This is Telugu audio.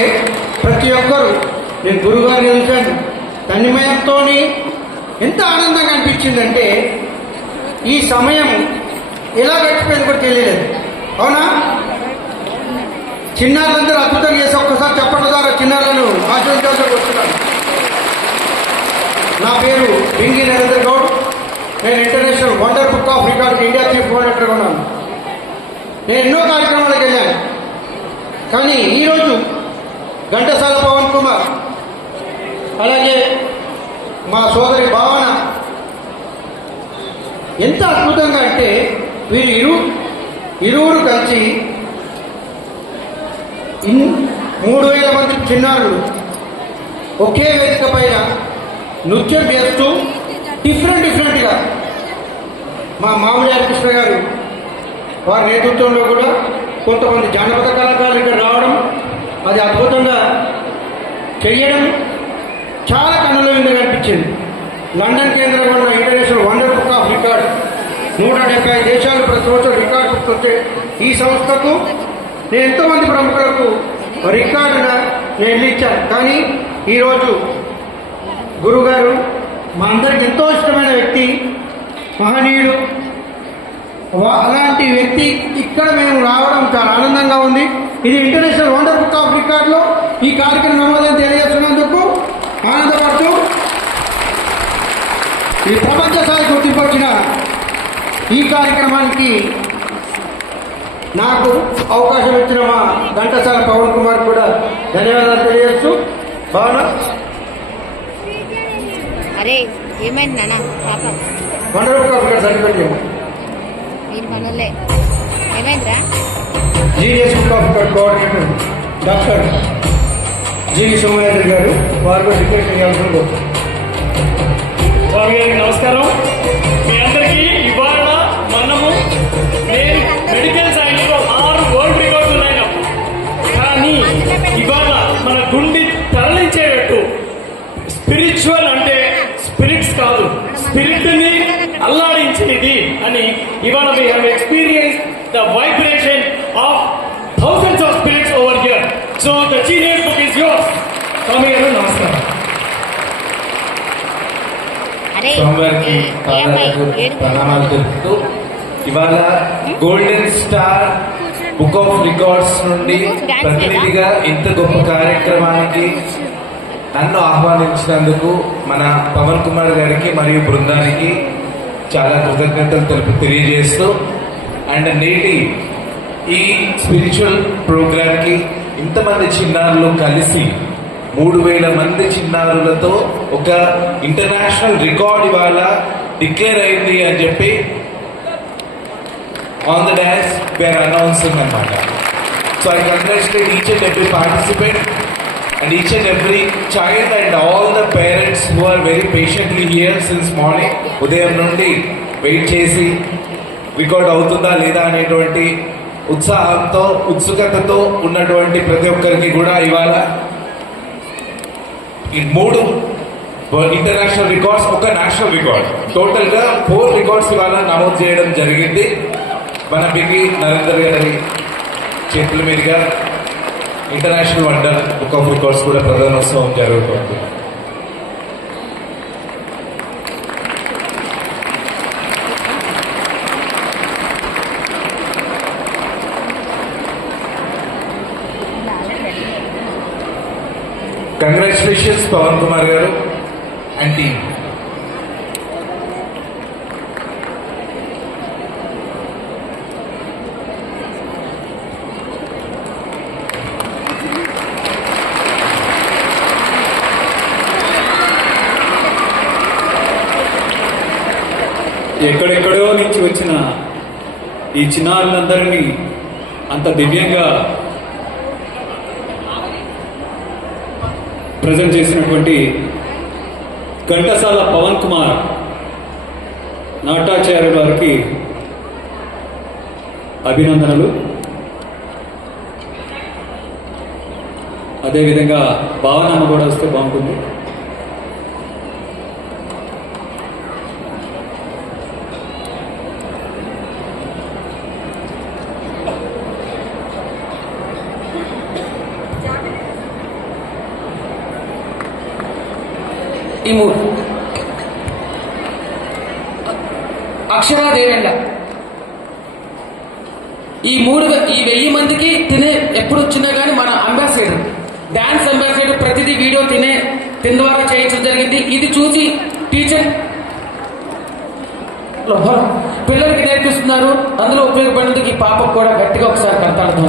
అంటే ప్రతి ఒక్కరు, నేను గురుగారిని చూశాను, తన్మయంతో ఎంత ఆనందంగా అనిపించిందంటే ఈ సమయం ఎలా గడిచిపోయింది కూడా తెలియలేదు. అవునా? చిన్నారులందరూ అద్భుతంగా చేసి ఒక్కసారి చెప్పట్ల ద్వారా చిన్నారులను ఆశీర్వదించాల్సి వస్తున్నాను. నా పేరు పింగి నరేంద్ర గౌడ్. నేను international wonder book of record India chief కోఆర్డినేటర్గా ఉన్నాను. నేను ఎన్నో కార్యక్రమాలకు వెళ్ళాను. కానీ ఈరోజు ఘంటసాల పవన్ కుమార్, అలాగే మా సోదరి భావన ఎంత అద్భుతంగా అంటే వీరు ఇరువురు కలిసి 3000 మంది చిన్నారులు ఒకే వేదిక పైన నృత్యం చేస్తూ డిఫరెంట్గా మా మామూలు కృష్ణ గారు వారి నేతృత్వంలో కూడా కొంతమంది జానపద కళాకారులు ఇక్కడ రావడం, అది అద్భుతంగా చెయ్యడం చాలా కన్నుల విందుగా అనిపించింది. లండన్ కేంద్రంగా ఉన్న international wonder book of record 175 దేశాలు ప్రతి సంవత్సరం రికార్డు వచ్చే ఈ సంస్థకు నేను ఎంతోమంది ప్రముఖులకు రికార్డున నేను ఇచ్చాను. కానీ ఈరోజు గురుగారు మా అందరికి ఎంతో ఇష్టమైన వ్యక్తి, మహనీయుడు. అలాంటి వ్యక్తి ఇక్కడ మేము రావడం చాలా ఆనందంగా ఉంది. ఇది ఇంటర్నేషనల్ వండర్ బుక్ ఆఫ్ రికార్డులో ఈ కార్యక్రమం నమోదని తెలియజేస్తున్నందుకు ఆనందపడుతూ ఈ ప్రపంచ స్థాయి గుర్తింపు వచ్చిన ఈ కార్యక్రమానికి నాకు అవకాశం ఇచ్చిన మా ఘంటసాల పవన్ కుమార్ కూడా ధన్యవాదాలు తెలియజేస్తూ, భావన అరే ఏమైంది నాన్న పాప wonder book of record certificate మనలే ఏమైందిరా? Genius book of record coordinator doctor GV Somayadri గారు, వారు కూడా రిక్వెస్ట్ చేయాల్సిన గారికి నమస్కారం. మీ అందరికీ ఇవాళ మనము మెడికల్ సైన్స్ లో 6 వరల్డ్ రికార్డ్స్ ఉన్నాయి. కానీ ఇవాళ మన గుండె తరలించేటట్టు స్పిరిచువల్ అంటే స్పిరిట్స్ కాదు, స్పిరిట్ ని అల్లాడించేది అని ఇవాళ we have experienced the vibration of thousands of spirits over here. So the genius book is yours. స్వామి గారు నమస్కారం. స్వామివారికి ప్రణామాలు తెలుపుతూ ఇవాళ golden star book of records నుండి ప్రతినిధిగా ఇంత గొప్ప కార్యక్రమానికి నన్ను ఆహ్వానించినందుకు మన పవన్ కుమార్ గారికి మరియు బృందానికి చాలా కృతజ్ఞతలు తెలియజేస్తూ, అండ్ నేటి ఈ స్పిరిచువల్ ప్రోగ్రామ్కి ఇంతమంది చిన్నారులు కలిసి 3000 మంది చిన్నారులతో ఒక ఇంటర్నేషనల్ రికార్డ్ ఇవాళ డిక్లేర్ అయింది అని చెప్పి on the dance where announcing అనమాట. So I congratulate each and every participant and each and every child and all the parents who are very patiently here since morning. ఉదయం నుండి వెయిట్ చేసి రికార్డ్ అవుతుందా లేదా అనేటువంటి ఉత్సాహంతో ఉత్సుకతతో ఉన్నటువంటి ప్రతి ఒక్కరికి కూడా ఇవాళ ఈ 3 ఇంటర్నేషనల్ రికార్డ్స్, ఒక నేషనల్ రికార్డ్, టోటల్గా 4 రికార్డ్స్ ఇవాళ నమోదు చేయడం జరిగింది. మన పింగి నరేందర్ గారి చేతుల మీదుగా international wonder book of records కూడా ప్రధానోత్సవం జరుగుతుంది. కంగ్రాచులేషన్స్ పవన్ కుమార్ గారు అండ్ టీమ్. ఎక్కడెక్కడో నుంచి వచ్చిన ఈ చిన్నారులందరినీ అంత దివ్యంగా ప్రజెంట్ చేసినటువంటి ఘంటసాల పవన్ కుమార్ నాటాచార్య గారికి అభినందనలు. అదేవిధంగా భావనమ్మ కూడా వస్తే బాగుంటుంది. ఈ మూడు అక్షరా దేవేంద్ర. ఈ 1000 మందికి తినే ఎప్పుడు వచ్చినా కానీ మన అంబాసిడర్, డాన్స్ అంబాసిడర్ ప్రతిదీ వీడియో తిన ద్వారా చేయించడం జరిగింది. ఇది చూసి టీచర్ పిల్లలకి నేర్పిస్తున్నారు. అందులో ఉపయోగపడినందుకు ఈ పాపకు కూడా గట్టిగా ఒకసారి కడతాడు.